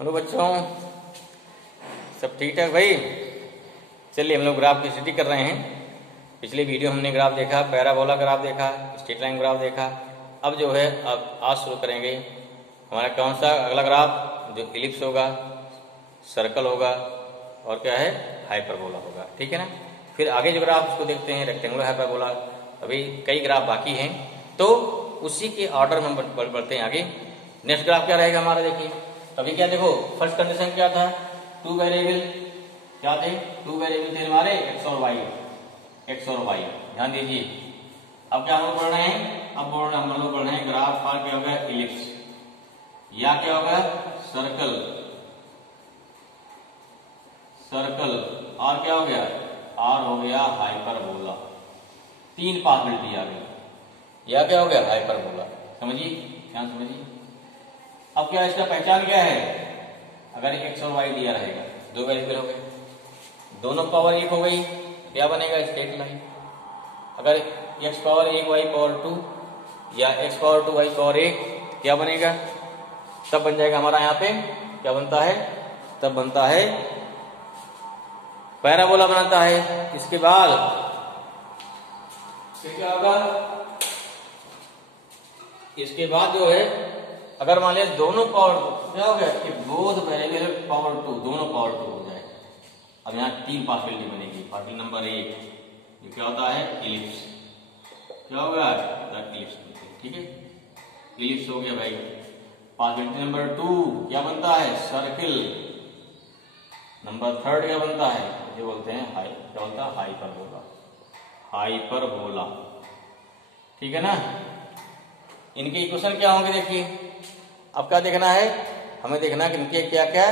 Hello बच्चों, सब ठीक ठाक भाई। चलिए हम लोग ग्राफ की स्टडी कर रहे हैं। पिछले वीडियो हमने ग्राफ देखा, पैराबोला ग्राफ देखा, स्ट्रेट लाइन ग्राफ देखा। अब जो है अब आज शुरू करेंगे हमारा कौन सा अगला ग्राफ, जो इलिप्स होगा, सर्कल होगा और क्या है हाइपरबोला होगा। ठीक है ना। फिर आगे जो ग्राफ उसको देखते हैं रेक्टेंगुलर हाइपरबोला। अभी कई ग्राफ बाकी हैं तो उसी के ऑर्डर में हम बढ़ते हैं आगे। नेक्स्ट ग्राफ क्या रहेगा हमारा, देखिए अभी क्या देखो, फर्स्ट कंडीशन क्या था, टू वेरिएबल क्या थे, टू वेरिएबल थे हमारे एक्स और वाई, एक्स और वाई। ध्यान दीजिए। अब क्या हम लोग पढ़ रहे हैं, अब हम लोग पढ़ रहे हैं ग्राफ का क्या होगा इलिप्स, या क्या होगा सर्कल, सर्कल और क्या हो गया आर हो गया हाइपरबोला। तीन पॉसिबिलिटी आ गई, या क्या हो गया हाइपरबोला। समझिए, ध्यान समझिए। अब क्या इसका पहचान क्या है, अगर एक्स और वाई दिया रहेगा, दो वेरिएबल हो गए, दोनों पावर एक हो गई, क्या बनेगा स्ट्रेट लाइन। अगर एक्स पावर एक वाई पावर टू या X power two Y power एक क्या बनेगा, तब बन जाएगा हमारा यहाँ पे क्या बनता है, तब बनता है पैराबोला बनाता है। इसके बाद फिर क्या होगा, इसके बाद जो है अगर मान लिया दोनों पावर क्या हो गया कि बोथ वेरिएबल पावर टू, दोनों पावर टू हो जाए। अब यहाँ तीन पॉसिबिलिटी बनेगी। पॉसिबिलिटी नंबर एक ये क्या होता है इलिप्स, क्या होगा इलिप्स। ठीक है, इलिप्स हो गया भाई। पॉसिबिलिटी नंबर टू क्या बनता है सर्किल। नंबर थर्ड क्या बनता है, ये बोलते हैं हाई, क्या बोलता है हाइपरबोला, हाइपरबोला। ठीक है ना। इनके इक्वेशन क्या होंगे देखिए। अब क्या देखना है, हमें देखना है कि इनके क्या क्या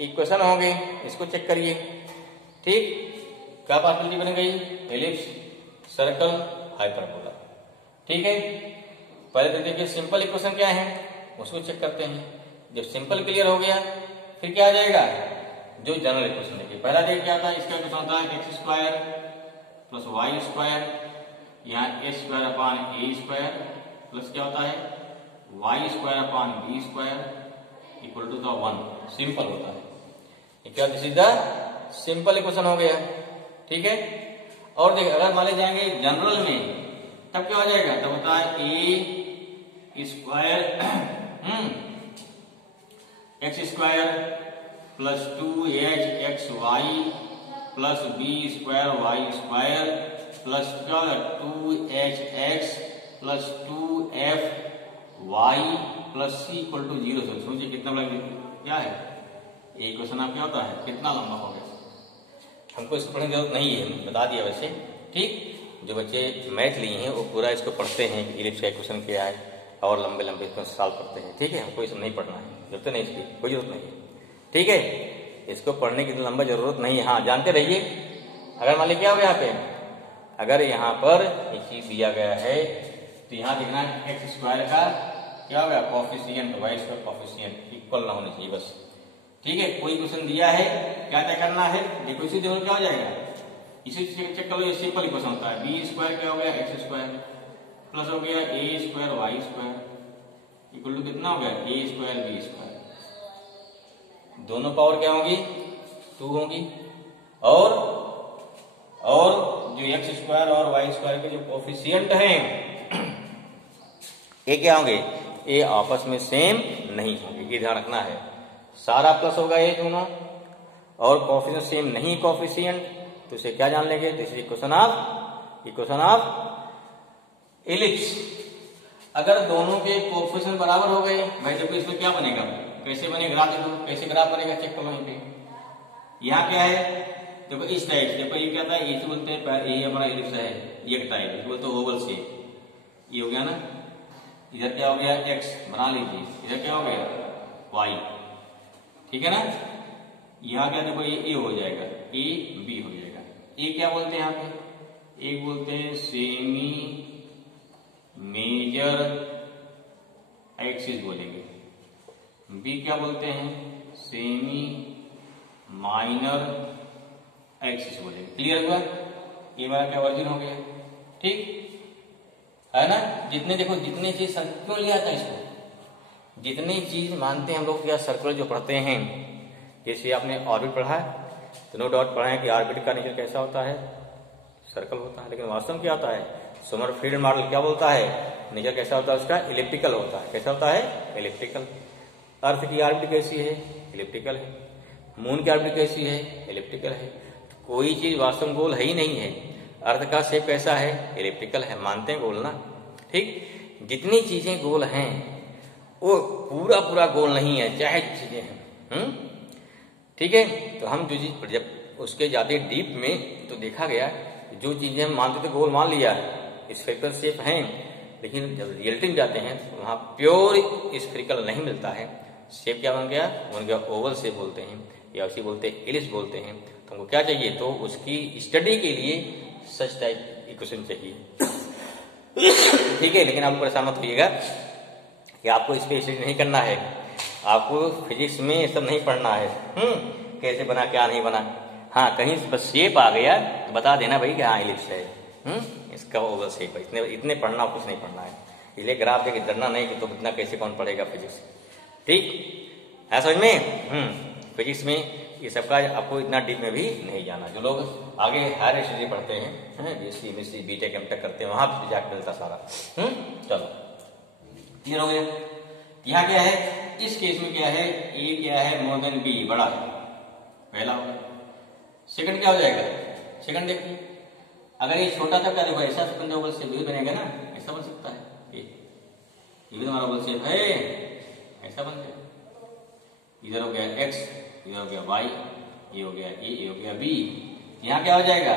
इक्वेशन होंगे, इसको चेक करिए। ठीक, क्या पॉसिबिलिटी बन गई, एलिप्स, सर्कल, हाइपरबोला। ठीक है, पहले तो देखिए सिंपल इक्वेशन क्या है उसको चेक करते हैं। जब सिंपल क्लियर हो गया फिर क्या आ जाएगा, जो जनरल इक्वेशन है। पहला देख क्या था, इसका इक्वेशन होता है X square plus Y square, यहाँ A square upon A square plus क्या होता है Y square upon B square equal to the 1। Simple होता है ये, क्या this is the simple equation हो गया। ठीक है। और देखिए अगर मान ले जाएंगे जनरल में तब क्या हो जाएगा, तब होता है A square X square plus 2h X Y plus B square Y square plus 2h X plus 2f Y plus C equal to 0। समझिए कितना बड़ा क्या है ये इक्वेशन। आप क्या होता है कितना लंबा हो गया, हमको इसको पढ़ने की जरूरत नहीं है, बता दिया वैसे। ठीक, जो बच्चे मैथ लिए हैं वो पूरा इसको पढ़ते हैं कि इलिप्स का इक्वेशन क्या है और लंबे लंबे इसको सॉल्व करते हैं। ठीक है, हमको इसको नहीं पढ़ना है, जरूरत नहीं, इसकी कोई जरूरत नहीं है। ठीक है, इसको पढ़ने की लंबा जरूरत नहीं है। हाँ जानते रहिए, अगर मान लीजिए क्या हो गया यहाँ पे, अगर यहाँ पर ये चीज दिया गया है तो यहाँ देखना है एक्स स्क्वायर का क्या होगा coefficient, Y square coefficient equal ना होने चाहिए बस। ठीक है, कोई क्वेश्चन दिया है क्या क्या करना है, देखो इसी जरूर क्या हो जाएगा, इसी चेक कर लो। ये सिंपल इक्वेशन होता है बी स्क्वायर क्या हो गया एक्स स्क्वायर प्लस हो गया A square Y square equal to कितना हो गया ए स्क्वायर बी स्क्वायर। दोनों पावर क्या होगी 2 होगी, और जो एक्स स्क्वायर और वाई स्क्वायर के जो कोफिशिएंट हैं ये क्या होंगे, ये आपस में सेम नहीं होंगे, ये ध्यान रखना है। सारा प्लस होगा ये दोनों, और कोफिशिएंट सेम नहीं कोफिशिएंट, तो इसे क्या जान लेंगे, this is equation of ellipse. अगर दोनों के कोफिशिएंट बराबर हो गए भाई, देखो इसमें क्या बनेगा, कैसे बनेगा ग्राफ, देखो कैसे ग्राफ बनेगा चेक करो। यहीं पे यहाँ क्या है, देखो इस टाइप से, देखो ये क्या था, ये बोलते हैं ये हमारा इलिप्स है, ये टाइप बोलते हैं ओवल शेप। ये हो गया ना, इधर क्या हो गया एक्स बना लीजिए, इधर क्या हो गया वाई। ठीक है ना। यहाँ क्या देखो ये ए हो जाएगा, ए बी हो जाएगा। ए क्या बोलते हैं यहाँ पे, एक बोलते हैं सेमी मेजर एक्सिस बोलेंगे, बी क्या बोलते हैं सेमी माइनर एक्सिस बोलेंगे। क्लियर हुआ, ये वाला क्या वर्जन हो गया। ठीक है ना। जितने देखो जितने चीज क्यों लिया था इसको, जितनी चीज मानते हैं हम लोग या सर्कल जो पढ़ते हैं, जैसे आपने ऑर्बिट पढ़ा है तो नो डाउट पढ़ा है कि ऑर्बिट का नेचर कैसा होता है, सर्कल होता है। लेकिन वास्तव में क्या होता है, सोमरफेल्ड मॉडल क्या बोलता है, नेचर कैसा होता है उसका, इलिप्टिकल होता है। कैसा होता है, इलिप्टिकल। अर्थ की ऑर्बिट कैसी है, इलिप्टिकल है। मून की ऑर्बिट कैसी है, इलिप्टिकल है। तो कोई चीज वास्तव में गोल है ही नहीं है। अर्थ का शेप कैसा है, इलिप्टिकल है। मानते हैं गोल ना, ठीक। जितनी चीजें गोल हैं वो पूरा पूरा गोल नहीं है, चाहे चीजें हैं, ठीक है। तो हम जो चीज जब उसके जाते डीप में तो देखा गया जो चीजें हम मानते थे गोल मान लिया स्फेरिकल शेप हैं, लेकिन जब रियलिटी में जाते हैं तो वहां प्योर स्फेरिकल नहीं मिलता है। शेप क्या बन गया, बन गया ओवल शेप बोलते हैं या उसी बोलते हैं एलिप्स बोलते हैं। तो हमको क्या चाहिए, तो उसकी स्टडी के लिए सच टाइप इक्वेशन चाहिए, ठीक है। लेकिन आप परेशान मत होइएगा कि आपको इस पे स्टडी नहीं करना है, आपको फिजिक्स में ये सब नहीं पढ़ना है, कैसे बना क्या नहीं बना। हाँ, कहीं बस शेप आ गया तो बता देना भाई कि हाँ इलिप्स है, इसका ओवल शेप है। इतने पढ़ना, कुछ नहीं पढ़ना है। इसलिए ग्राफ देख डरना नहीं कि तो इतना कैसे कौन पढ़ेगा फिजिक्स, ठीक है समझ में। फिजिक्स में ये सबका आपको इतना डीप में भी नहीं जाना। जो लोग आगे हायर स्टडी पढ़ते हैं, बीएससी एमएससी बीटेक एमटेक करते हैं, वहां पे जाकर मिलता सारा। चलो क्लियर हो गया। यहाँ क्या है, इस केस में क्या है, ए क्या है मोर देन बी, बड़ा है, पहला हो गया। सेकंड क्या हो जाएगा, सेकंड देखिए, अगर ये छोटा था क्या, देखो ऐसा सेकंड ओवल शेप भी बनेगा ना, ऐसा बन सकता है, ये भी हमारा ओवल शेप है, ऐसा बन गया। इधर हो गया एक्स, इधर हो गया वाई, ये हो गया ए, ये हो गया बी। यहाँ क्या हो जाएगा,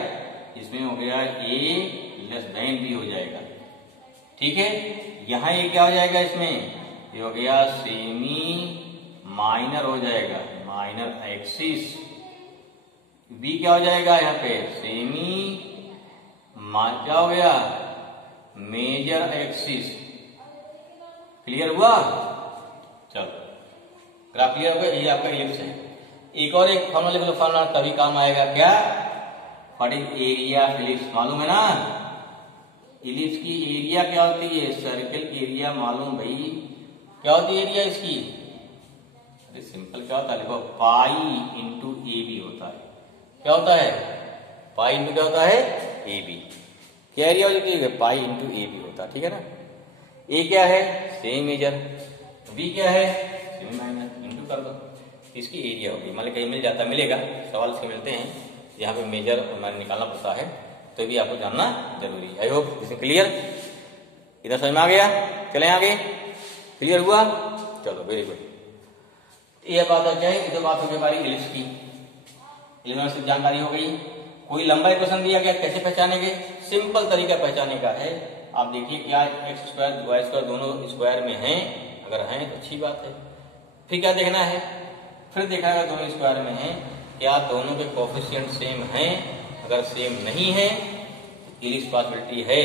इसमें हो गया ए लेस देन बी हो जाएगा, ठीक है। यहाँ ये क्या हो जाएगा, इसमें ये हो गया सेमी माइनर हो जाएगा, माइनर एक्सिस। बी क्या हो जाएगा यहाँ पे, सेमी क्या हो गया, मेजर एक्सिस। क्लियर हुआ, चलो ग्राफ क्लियर हो गया। ये आपका इलिप्स है। एक और एक फॉर्मूला लिख लो, फॉर्मूला तभी काम आएगा, क्या, what is area of ellipse, मालूम है ना। इलिप्स की एरिया क्या होती है, सर्कल की एरिया मालूम भाई, क्या होती है एरिया इसकी, अरे सिंपल क्या होता है, देखो पाई इंटू ए बी होता है। क्या होता है, पाई इंटू क्या होता है, ए बी। क्या एरिया हो जाती है, पाई इंटू ए बी होता है, ठीक है ना। ए क्या है, सेमी मेजर, बी क्या है, सेमी माइनर, इंटू कर दो, इसकी एरिया होगी। मान ली कहीं मिल जाता, मिलेगा, सवाल से मिलते हैं, यहाँ पे मेजर और माइनर निकालना पड़ता है, तो भी आपको जानना जरूरी है। आई होप इसमें क्लियर, इधर समझ में आ गया। चले आगे, क्लियर हुआ, चलो वेरी गुड। ये बात हो जाए, ये तो बात हो गई हमारी इलिप्स की, इलिप्स की जानकारी हो गई। कोई लंबा इक्वेशन दिया गया, कैसे पहचानेंगे, सिंपल तरीका पहचानने का है। आप देखिए क्या एक्स स्क्वायर वाई स्क्वायर दोनों स्क्वायर में हैं, अगर हैं तो अच्छी बात है। फिर क्या देखना है, फिर देखना है दोनों स्क्वायर में हैं, क्या दोनों के कोफिशिएंट सेम हैं। अगर सेम नहीं है तो इलिप्स पॉसिबिलिटी है।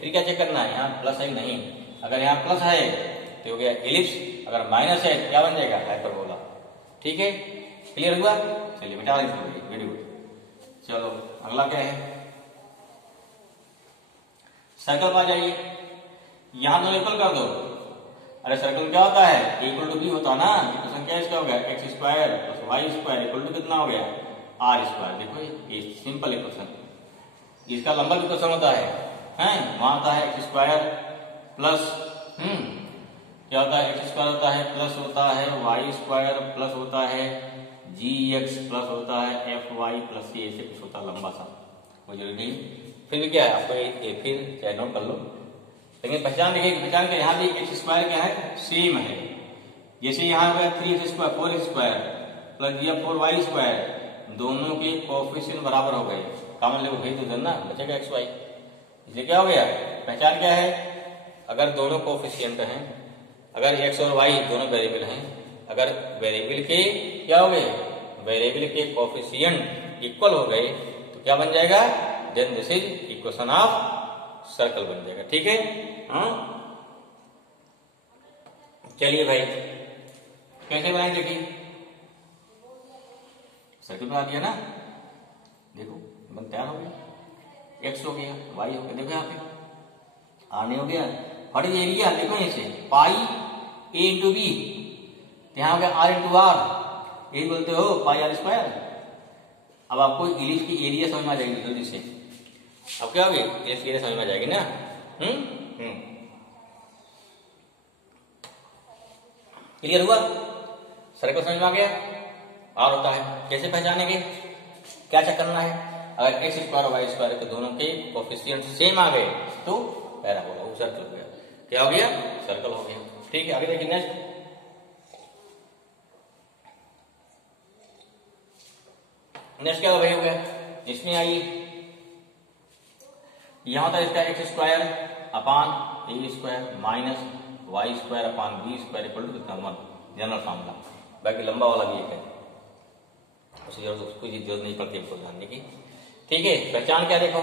फिर क्या चेक करना है, यहाँ प्लस है नहीं, अगर यहाँ प्लस है तो हो गया इलिप्स, अगर माइनस है क्या बन जाएगा, हाइपरबोला, ठीक है। क्लियर हुआ, चलिए बेटा वेरी गुड। चलो अगला क्या है, सर्कल पर आ जाइए, यहां दोनों इक्वल कर दो। अरे सर्कल क्या होता है, इक्वल टू बी होता है ना। इक्वेशन क्या इसका हो गया, X square plus Y square equal to कितना हो गया, आर स्क्वायर। देखो ये सिंपल इक्वेशन, इसका लंबा इक्वेशन होता है, वहां होता है एक्स स्क्वायर प्लस क्या होता है, एक्स स्क्वायर होता है प्लस होता है वाई स्क्वायर प्लस होता है जी एक्स प्लस होता है एफ वाई प्लस ये ऐसे कुछ होता है लंबा सा, वो जरूरी नहीं। फिर भी क्या है आपको ये फिर चाहे नोट कर लो, लेकिन पहचान देखिए, पहचान के यहाँ भी एक्स स्क्वायर क्या है, सेम है। जैसे यहाँ पे 3x square 4x square plus दिया 4y स्क्वायर, दोनों के कोफिशिएंट बराबर हो गए, कॉमन ले भाई तो देना बचेगा एक्स वाई। इसलिए क्या हो गया, पहचान क्या है, अगर दोनों कोफिशिएंट हैं, अगर एक्स और वाई दोनों वेरिएबल हैं, अगर वेरिएबल के क्या हो गए, वेरिएबल के कोफिशिएंट इक्वल हो गए तो क्या बन जाएगा, then this is equation of circle बन जाएगा, ठीक है। हाँ चलिए भाई कैसे बनाए, देखिए सर्कल बना दिया ना, देखो बन तैयार हो गया, एक्स हो गया वाई हो गया, देखो यहाँ पे आने हो गया। और ये एरिया देखो ऐसे पाई ए इंटू बी, यहाँ हो गया आर इंटू आर, यही बोलते हो पाई आर स्क्वायर। अब आपको इलिप्स की एरिया समझ में आ जाएगी जल्दी से। अब क्या हो गया, इलिप्स की एरिया समझ में आ जाएगी ना। क्लियर हुआ? सर्कल समझ में आ गया। आर होता है, कैसे पहचानेंगे, क्या चेक करना है, अगर एक्स स्क्वायर और वाई स्क्वायर के दोनों के कोफिशिएंट सेम आ गए तो पैराबोला, वो सर्कल हो गया। क्या हो गया, सर्कल हो गया। ठीक है, आगे देखिए नेक्स्ट। नेक्स्ट क्या हो गया, इसमें आइए, यहां था इसका X square upon A square minus Y square upon B square equal to कितना 1, जनरल फॉर्मूला। बाकी लंबा वाला भी एक है, उसकी जरूरत नहीं पड़ती आपको जानने की। ठीक है, पहचान क्या देखो,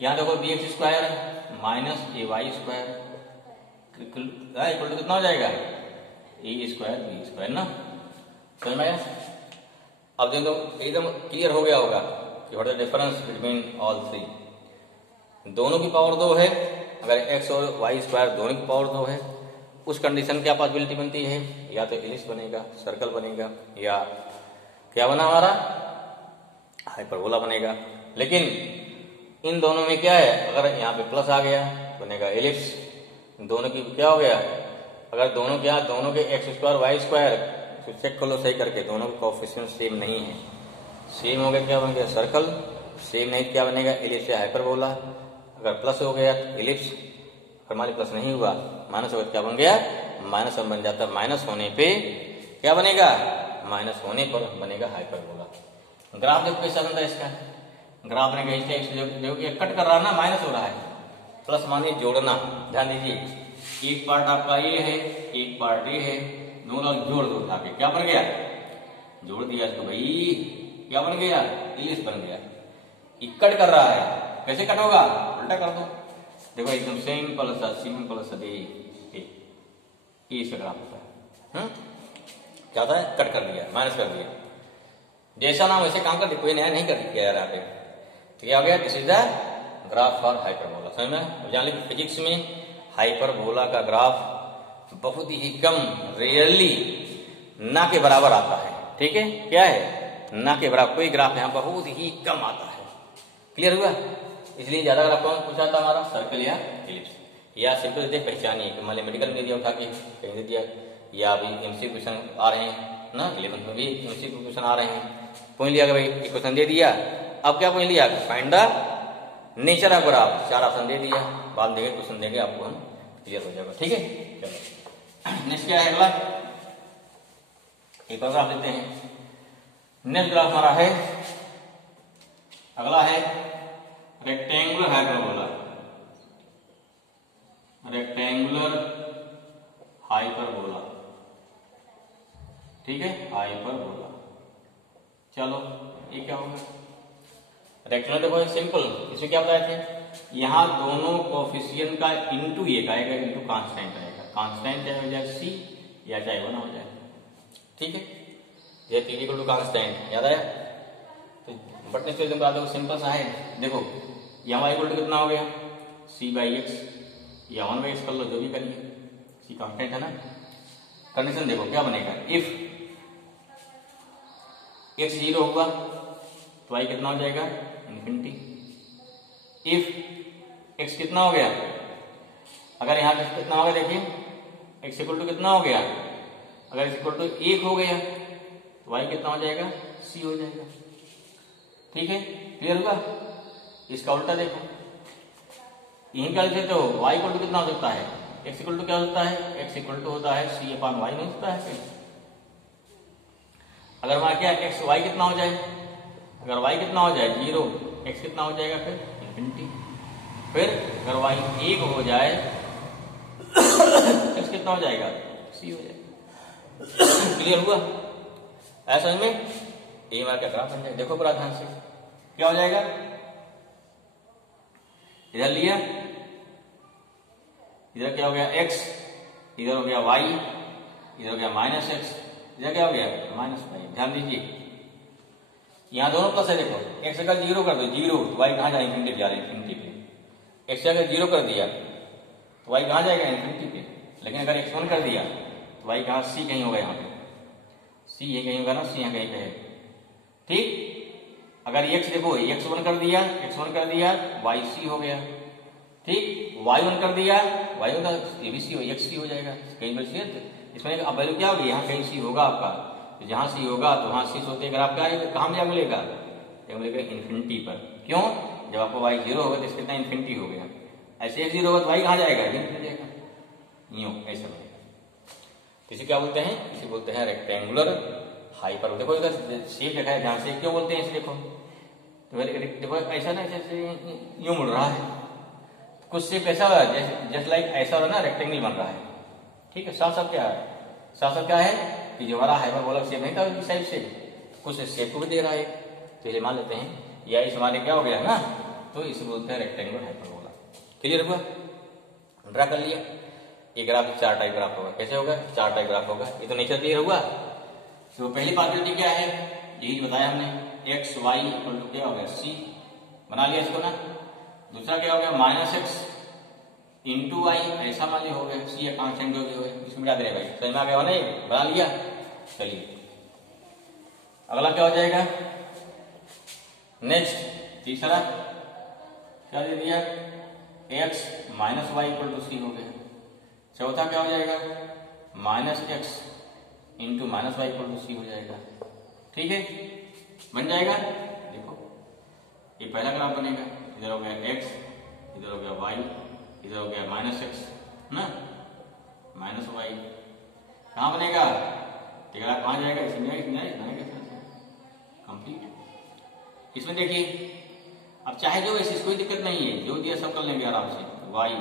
यहां देखो B X square minus A Y square equal to कितना हो जाएगा, ए स्क्वायर बी स्क्वायर ना। समझ में आया? अब देखो एकदम क्लियर हो गया होगा कि what is the difference between all three. दोनों की पावर 2 है, अगर एक्स और वाई स्क्वायर दोनों की पावर 2 है, उस कंडीशन क्या पॉसिबिलिटी बनती है, या तो इलिप्स बनेगा, सर्कल बनेगा, या क्या बना हमारा हाइपरबोला बनेगा। लेकिन इन दोनों में क्या है, अगर यहाँ पे प्लस आ गया बनेगा इलिप्स। दोनों की क्या हो गया, अगर दोनों क्या, दोनों के X square Y square check कर लो सही करके, दोनों के कोएफिशिएंट सेम नहीं है। सेम हो गया क्या बन गया सर्कल, सेम नहीं क्या बनेगा इलिप्स या हाइपरबोला। अगर प्लस हो गया तो इलिप्स, अगर मान प्लस नहीं हुआ माइनस हो गया क्या बन गया, माइनस वन बन जाता है। माइनस होने पे क्या बनेगा, माइनस होने पर बनेगा हाइपरबोला। ग्राफ देखो कैसा बनता है इसका, ग्राफ ने देखो कि कट कर रहा है ना, माइनस हो रहा है, प्लस मानिए जोड़ना। ध्यान दीजिए, एक पार्ट आपका ये है, एक पार्ट ये है, दोनों जोड़ दो उठा के, क्या बन गया, जोड़ दिया इसको भाई, क्या बन गया, इलिप्स बन गया। कट कर रहा है, कैसे कट होगा, उल्टा कर दो। देखो एकदम सिंपल सा ये ग्राफ होता है। क्या होता है, कट कर दिया, माइनस कर दिया, जैसा नाम वैसे काम कर दिया, कोई नया नहीं कर दिया यार यहाँ पे। तो क्या हो गया, this is the graph for hyperbola. समझ में? जान लीजिए फिजिक्स में हाइपरबोला का ग्राफ बहुत ही कम, रियरली ना के बराबर आता है। ठीक है, क्या है, ना के बराबर कोई ग्राफ यहाँ बहुत ही कम आता है। क्लियर हुआ? इसलिए ज्यादा ग्राफ कौन पूछा था हमारा, सर्कल या इलिप्स। या सिंपल से पहचानिए कि मान मेडिकल में दिया उठा के कहीं दे दिया, या अभी एमसीक्यू क्वेश्चन आ रहे हैं ना, 11th में भी एमसीक्यू क्वेश्चन आ रहे हैं। पॉइंट लिया भाई, एक क्वेश्चन दे दिया, अब क्या पॉइंट लिया, find the nature of graph, 4 option दे दिया, बाद देंगे क्वेश्चन देंगे आपको, हम क्लियर हो जाएगा। ठीक है, चलो नेक्स्ट क्या है, अगला एक और ग्राफ लेते हैं। नेक्स्ट ग्राफ हमारा है, अगला है रेक्टेंगुलर हाइपरबोला। रेक्टेंगुलर हाइपरबोला, ठीक है, हाइपरबोला। चलो ये क्या होगा, रेक्टेंगुलर देखो सिंपल, इसमें क्या बताए थे, यहाँ दोनों कोफिशिएंट का इंटू एक आएगा, इंटू कांस्टेंट आएगा। कांस्टेंट चाहे हो जाए सी या चाहे 1 हो जाए। ठीक है, ये 3 इक्वल टू कांस्टेंट, याद आया? तो बटने से बता दो, सिंपल सा है। देखो यहाँ y इक्वल टू कितना हो गया, c बाई एक्स, या 1 बाई एक्स कर लो, जो भी करिए, c कांस्टेंट है ना। कंडीशन देखो क्या बनेगा, इफ x 0 होगा तो y कितना हो जाएगा, इन्फिनिटी। इफ x कितना हो गया, अगर यहाँ पे कितना होगा, देखिए x इक्वल टू कितना हो गया, अगर x इक्वल टू 1 हो गया तो y कितना हो जाएगा, c हो जाएगा। ठीक है, क्लियर होगा? इसका उल्टा देखो, यही क्या लिखते हो, y इक्वल टू कितना हो सकता है, x इक्वल टू क्या होता है, x इक्वल टू होता है c अपान y नहीं होता है। अगर हमारा क्या x y कितना हो जाए, अगर y कितना हो जाए 0, x कितना हो जाएगा फिर इन्फिनिटी। फिर अगर y 1 हो जाए x कितना हो जाएगा, c हो जाएगा। क्लियर हुआ? ऐसा समझ में, ये हमारा क्या ग्राफ बन जाएगा। देखो बड़ा ध्यान से, क्या हो जाएगा, इधर लिया, इधर क्या हो गया x, इधर हो गया y, इधर हो गया माइनस एक्स, इधर क्या हो गया माइनस वाई। ध्यान दीजिए यहाँ दोनों प्लस है, देखो x अगर 0 कर दो, 0 तो y कहाँ जाएगा, इन्फिनिटी जा रहा है, इन्फिनिटी पे। x अगर 0 कर दिया तो y कहाँ जाएगा, इन्फिनिटी पे। लेकिन अगर x 1 कर दिया तो वाई कहाँ सी कहीं होगा, यहाँ पे सी ये कहीं होगा ना, सी यहाँ कहीं पे है। ठीक, अगर एक्स देखो x1 कर दिया, x1 कर दिया, वाई सी हो गया। ठीक, y1 कर दिया, y1 का ये भी सी हो, x सी हो जाएगा कहीं पर सी। इसमें अब वैल्यू क्या होगी, यहाँ कहीं सी होगा आपका, तो जहाँ सी होगा तो वहाँ सी होते ग्राफ का कहाँ में मिलेगा, मिलेगा इन्फिनिटी पर। क्यों, जब आपको y 0 होगा तो इसके कितना इन्फिनिटी हो गया, ऐसे x 0 होगा तो y कहाँ जाएगा, इन्फिनिटी जाएगा, यूं ऐसा बनेगा। इसे क्या बोलते हैं, इसे बोलते हैं रेक्टेंगुलर हाइपर। देखो इधर शेप देखा है, जहाँ से क्यों बोलते हैं इसे, देखो तो देखो ऐसा ना, जैसे यूं मुड़ रहा है, कुछ शेप ऐसा हो रहा है जैसे लाइक ऐसा हो रहा है ना, रेक्टेंगल बन रहा है। ठीक है, साथ साथ क्या है, साथ साथ क्या है कि जो हमारा हाइपरबोला शेप नहीं था इस टाइप से, कुछ शेप को भी दे रहा है। तो ये मान लेते हैं या इस हमारे क्या हो गया ना, तो इसे बोलते हैं रेक्टेंगुलर हाइपरबोला। क्लियर हुआ, ड्रा कर लिया। ये ग्राफ 4 टाइप ग्राफ होगा, कैसे होगा, 4 टाइप ग्राफ होगा। ये तो नेचर क्लियर हुआ। तो पहली पॉसिबिलिटी क्या है, यही बताया हमने, एक्स वाई इक्वल टू क्या हो गया सी, बना लिया इसको ना। दूसरा क्या हो गया, माइनस एक्स इंटू वाई, ऐसा मान लिया हो गया, सी या कांस्टेंट जो भी हो गया, इसमें मिला दे भाई, समझ में आ गया हो नहीं, बना लिया। चलिए अगला क्या हो जाएगा, नेक्स्ट तीसरा क्या दे दिया, X minus Y equal to C हो गया। चौथा क्या हो जाएगा, minus X into minus Y equal to C हो जाएगा। ठीक है, बन जाएगा। देखो ये पहला ग्राफ बनेगा, इधर हो गया एक्स, इधर हो गया वाई, इधर हो गया माइनस एक्स ना, माइनस वाई, कहाँ बनेगा, ग्राफ कहाँ जाएगा, इसमें कंप्लीट। इसमें देखिए अब चाहे जो वैसे कोई दिक्कत नहीं है, जो दिया सब कर लेंगे आराम से। वाई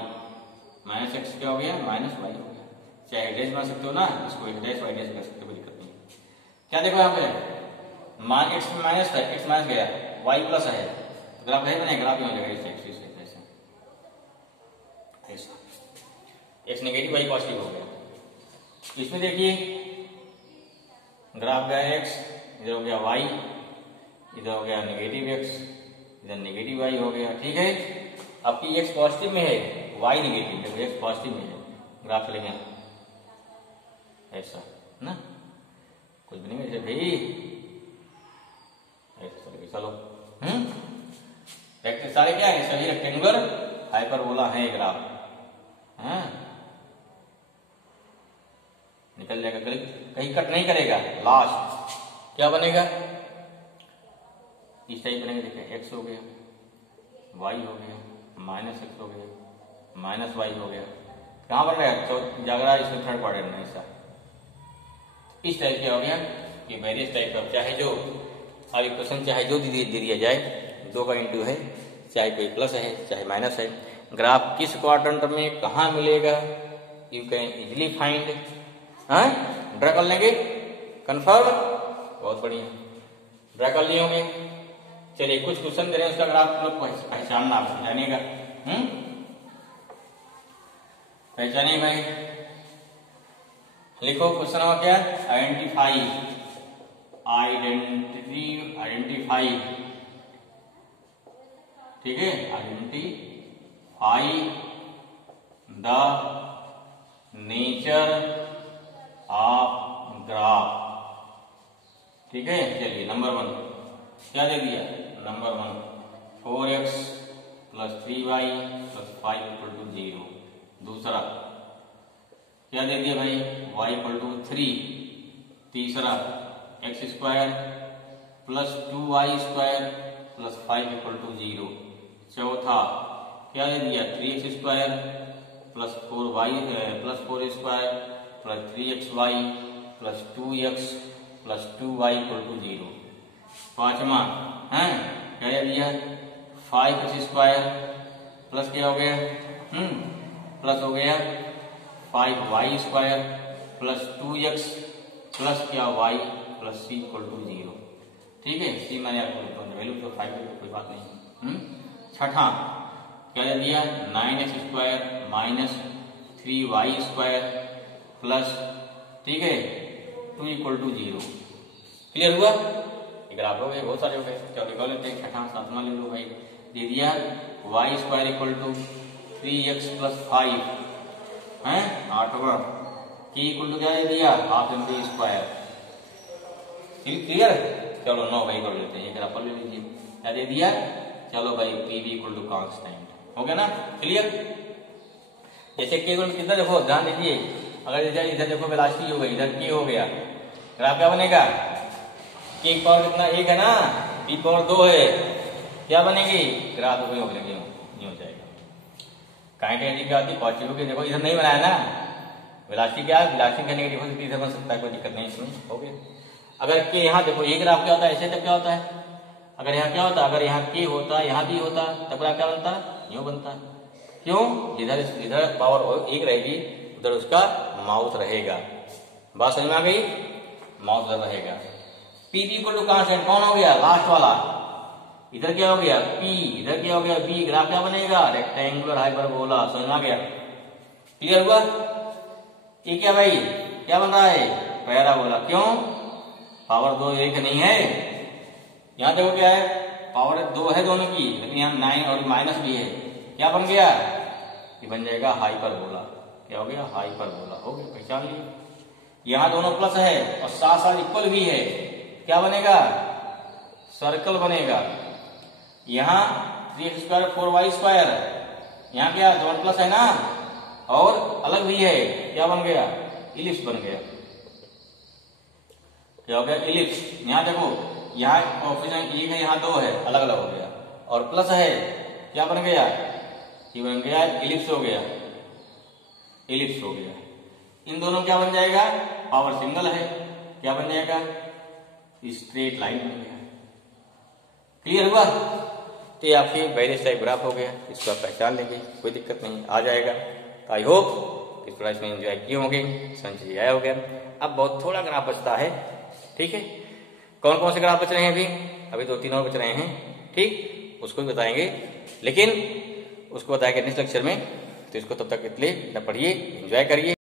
माइनस एक्स क्या हो गया, माइनस वाई हो गया, चाहे डैश बना सकते हो ना, इसको एक डैश वाई डैश कर सकते हो, कोई दिक्कत नहीं। क्या देखो यहाँ पे एक्स माइनस था, एक्स माइनस गया, वाई प्लस है, तो ग्राफ है बनेगा, ग्राफ में हो जाएगा ऐसा, एक्स नेगेटिव वाई पॉजिटिव हो गया। इसमें देखिए ग्राफ गया एक्स, इधर हो गया वाई, इधर हो गया नेगेटिव एक्स, इधर नेगेटिव वाई हो गया। ठीक है, आपकी एक्स पॉजिटिव में है, वाई नेगेटिव, देखो एक्स पॉजिटिव में है, ग्राफ लेंगे ऐसा ना, कुछ भी नहीं है भाई, ऐसा चलो। सारे क्या है, सभी रेक्टेंगुलर हाइपरबोला है ग्राफ, हाँ निकल जाएगा, कहीं कट नहीं करेगा। लास्ट क्या बनेगा, इस टाइप बनेगा, देखिए एक्स हो गया, वाई हो गया, माइनस एक्स हो गया, माइनस वाई हो गया, कहाँ बन रहा है, तो जागरा इसमें थर्ड क्वाड्रेंट में ऐसा, इस टाइप क्या हो गया, ये वेरियस टाइप का, चाहे जो अब इक्वेशन चाहे जो दे दिया जाए, 2 का इंटू है, चाहे कोई प्लस है चाहे माइनस है, ग्राफ किस क्वाड्रेंट में कहाँ मिलेगा, यू कैन इजिली फाइंड। हाँ ड्रा कर लेंगे, कंफर्म, बहुत बढ़िया, ड्रा कर लिए होंगे। चलिए कुछ क्वेश्चन दे रहे हैं, उसका ग्राफ लोग पहचानना, आप पहचानिएगा, पहचानिए भाई। लिखो क्वेश्चन नंबर क्या, आइडेंटिफाई, आइडेंटिफाई, ठीक है, identify the nature of graph. ठीक है, चलिए नंबर 1 क्या दे दिया, नंबर 1 4x + 3y + 5 = 0। दूसरा क्या दे दिया भाई, y = 3। तीसरा x² + 2y² + 5 = 0। चौथा क्या दे दिया, 3x² + 4y + 4² + 3xy + 2x + 2y = 0। पांचवा है क्या दे दिया, 5x² प्लस क्या हो गया, प्लस हो गया 5y² + 2x प्लस क्या y + c = 0। ठीक है, c मैंने आपको वैल्यू तो 5 है, कोई बात नहीं। छठा क्या दे दिया, 9x² - 3y² प्लस, ठीक है, 2 = 0। क्लियर हुआ, ग्राफ हो गए, बहुत सारे हो गए। चलो निकाल लेते हैं, छठा सातवां ले लो भाई, दे दिया y² = 3x + 5 है, 8वां के इक्वल टू क्या दे दिया, हाफ एमवी स्क्वायर। क्लियर? चलो 9 भाई कर लेते हैं, ये ग्राफ ले लीजिए, क्या दे दिया, चलो भाई पीवी इक्वल टू कांस्टेंट हो गया ना। क्लियर? जैसे के इक्वल कितना, देखो ध्यान दीजिए, अगर इधर देखो वेलोसिटी हो गई, इधर के हो गया, ग्राफ क्या बनेगा, के की पावर कितना 1 है ना, पी पावर 2 है, क्या बनेगी, ग्राफ हो जाएगा। काइनेटिक क्या होती है, पॉजिटिव की, देखो इधर नहीं बनाया ना, वेलोसिटी क्या है, वेलोसिटी का नेगेटिव होती है, इधर बन सकता है, कोई दिक्कत नहीं इसमें, हो गया। अगर के यहाँ देखो ये ग्राफ क्या होता है, ऐसे तब क्या होता है, अगर यहाँ क्या होता है, अगर यहाँ के होता, यहाँ भी होता, तब ग्राफ क्या बनता है, यूं बनता है। क्यों, इधर पावर 1 रहेगी, उधर उसका माउस रहेगा। बात समझ में आ गई, माउस उधर रहेगा। P B equal to constant कौन हो गया, लास्ट वाला, इधर क्या हो गया P, इधर क्या हो गया B, ग्राफ क्या बनेगा, रेक्टेंगुलर हाइपरबोला। समझ में आ गया, क्लियर हुआ? ये क्या भाई, क्या बन रहा है, पैराबोला। क्यों, पावर 2 1 नहीं है, यहाँ देखो क्या है, पावर 2 है दोनों की, लेकिन यहाँ 9 और माइनस भी है, क्या बन गया, ये बन जाएगा हाइपरबोला। क्या हो गया, हाइपरबोला हो गया, पहचान लिया। यहाँ दोनों प्लस है और साथ साथ इक्वल भी है, क्या बनेगा, सर्कल बनेगा। यहाँ 3x स्क्वायर 4y स्क्वायर, यहाँ क्या दोनों प्लस है ना, और अलग भी है, क्या बन गया, इलिप्स बन गया। क्या हो गया, इलिप्स। यहाँ देखो, यहाँ कोएफिशिएंट 1 है, यहाँ 2 है, अलग अलग हो गया, और प्लस है, क्या बन गया, ये बन गया इलिप्स हो गया, इलिप्स हो गया। इन दोनों क्या बन जाएगा, पावर सिंगल है, क्या बन जाएगा, स्ट्रेट लाइन बन गया। क्लियर हुआ? तो ये आपके वेरियस टाइप ग्राफ हो गया, इसको आप पहचान लेंगे, कोई दिक्कत नहीं, आ जाएगा। आई होप इस क्लास में एंजॉय किए होंगे, समझ आया हो गया। अब बहुत थोड़ा ग्राफ बचता है, ठीक है। कौन कौन से ग्राफ बच रहे हैं, अभी 2-3 और बच रहे हैं, ठीक, उसको भी बताएंगे, लेकिन उसको बताएंगे नेक्स्ट लेक्चर में। तो इसको तब तक के लिए पढ़िए, एंजॉय करिए।